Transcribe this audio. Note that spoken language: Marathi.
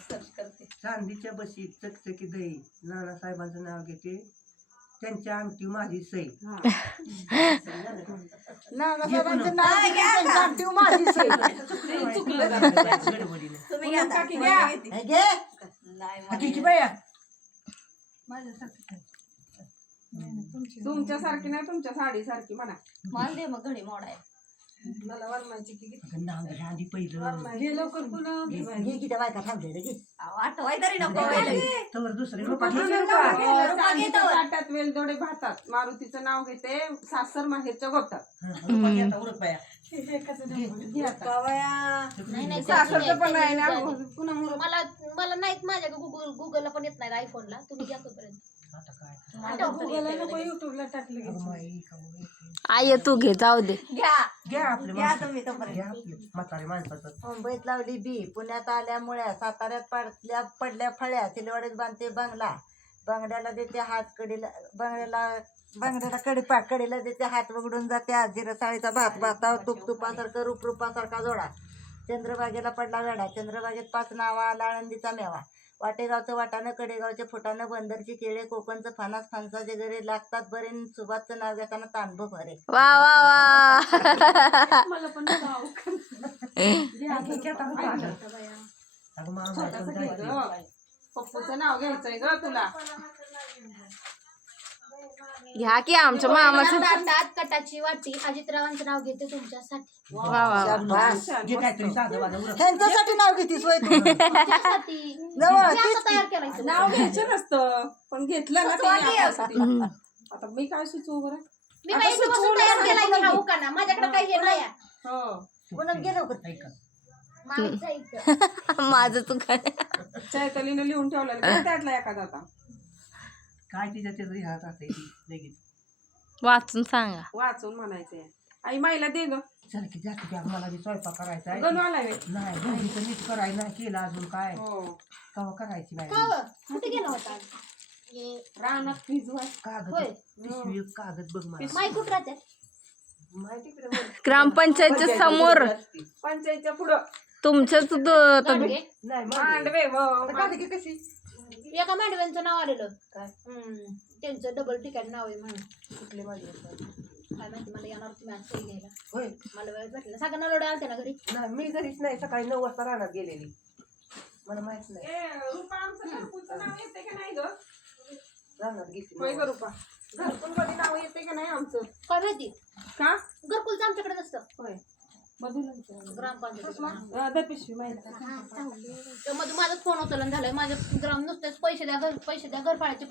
सर्च करते. चांदीच्या बशीत चकचकी दही नानासाहेबांचं नाव घेते त्यांच्या अंगठी माझी सई नानासाहेबांचं नाव घेते त्यांच्या अंगठी माझी सई गडबडीने तुम्ही घ्या आता. हे घे नाही हातीची बाया तुमच्यासारखी नाही तुमच्या साडीसारखी म्हणा. मला दे मग घडी मोडाय. मला वरमायची की अगं नाव घ्या आधी पहिलं घे लवकर पुन्हा घे की त्या बायका थांबले रे घे आठवाय तरी नको व्हायला. तवर दुसरे रुपा घे. चांदीच्या ताटात वेलदोडे भातात मारुतीचं नाव घेते सासर माहेरच्या गोष्टात. रुपा घे आता उरक बाया नाही नाही सासरचं पण आहे ना पुन्हा मला नाहीत माझ्या गुगलला पण येत नाही आयफोनला. तुम्ही घ्या तोपर्यंत. आता काय गुगलला नको युट्यूबला टाकलं अगं माई का होय. आय तू घे जाऊ दे. घ्या घ्या आपले घ्या तुम्ही तोपर्यंत. घ्या आपले म्हातारे माणसाचं मुंबईत लावली बी पुण्यात आल्यामुळे साताऱ्यात पडल्या फळ्या सिलवाडीत बांधते बंगला बंगड्याला देते हात कडीला बंगड्याला कडेला देते हात वगडून जाते आजी रसाळीचा भात भातावर तुपासारखं रूपासारखा जोडा चंद्रभागेला पडला वेडा चंद्रभागेत 5 नावा आळंदीचा मेवा वाटेगावचं वाटाणं कडेगावचे फुटाणं बंदरची केळे कोकणचं फणसाचे गरे लागतात बरे सुभाषचं नाव घेताना तांबो भरे वा वा वा. मला पण नाव अगं मामा पण जायचं. पप्पूचं नाव घ्यायचंय ग तुला. घ्या की आमच्या मामाचं. ताटात कटाची वाटी अजितरावांचं नाव घेते तुमच्यासाठी. वा वा वा. शाबास. घे काहीतरी साधं वाजं उरक. ह्यांच्यासाठी नाव घेतीस वय तू? तुमच्यासाठी. नवं, मी तेच आता तयार केलाय तो. नाव घ्यायचं नसतं पण घेतलं ना ते आपल्यासाठी. आता मी काय सुचवू बरं. मी बाई इथपासून तयार केलाय की हा उकाना. माझ्याकडे काही हे नाही आहे. हो पुन्हा गेलो का ऐका माझं इथं. माझं तू काय. चैतलीनं लिहून ठेवलेलं काय त्यातला एखादा आता काय तिच्या त्याचं ह्यात असते लगेच वाचून सांगा. वाचून म्हणायचंय. आई माईला दे ग. चल की जाते की अगं मला बी स्वयंपाक करायचा आहे गणू आलाय व्हय? नाही घरी नीट करायला नाही केलं अजून काय हो कवा करायची का बाई ग? कुठे गेला होता आज? रानात भिजवाय. कागद होय. पिशवी कागद बघ मला माई कुठं राहते? माहिती का रे? ग्रामपंचायतच्या समोर पंचायतच्या पुढं तुमच्याच मांडवे? नाही मांडवे कागद कशी एका मांडव्यांचं नाव आलेलं काय त्यांचं डबल ठिकाणी नाव आहे म्हणून. कुठले माझे काय माहिती मला येणार तुम्ही आज सही घ्यायला. होय मला वेळ भेटला. सगळ्यांना लोड आलते ना घरी. नाही मी घरीच नाही सकाळी 9 वाजता रानात गेलेली मला माहित नाही रुपा आमचं घरकुलचं नाव येते का नाही ग. रानात गेली होय ग रुपा घरकुल मध्ये नाव येते का नाही आमचं. काय माहिती का घरकुलचं आमच्याकडे नसतं. होय बदलून ग्रामपंचायत पिशवी माहिती मधून माझाच फोन उचलून झालाय. माझ्या ग्राम नुसतेच पैसे द्या घर पाडायचे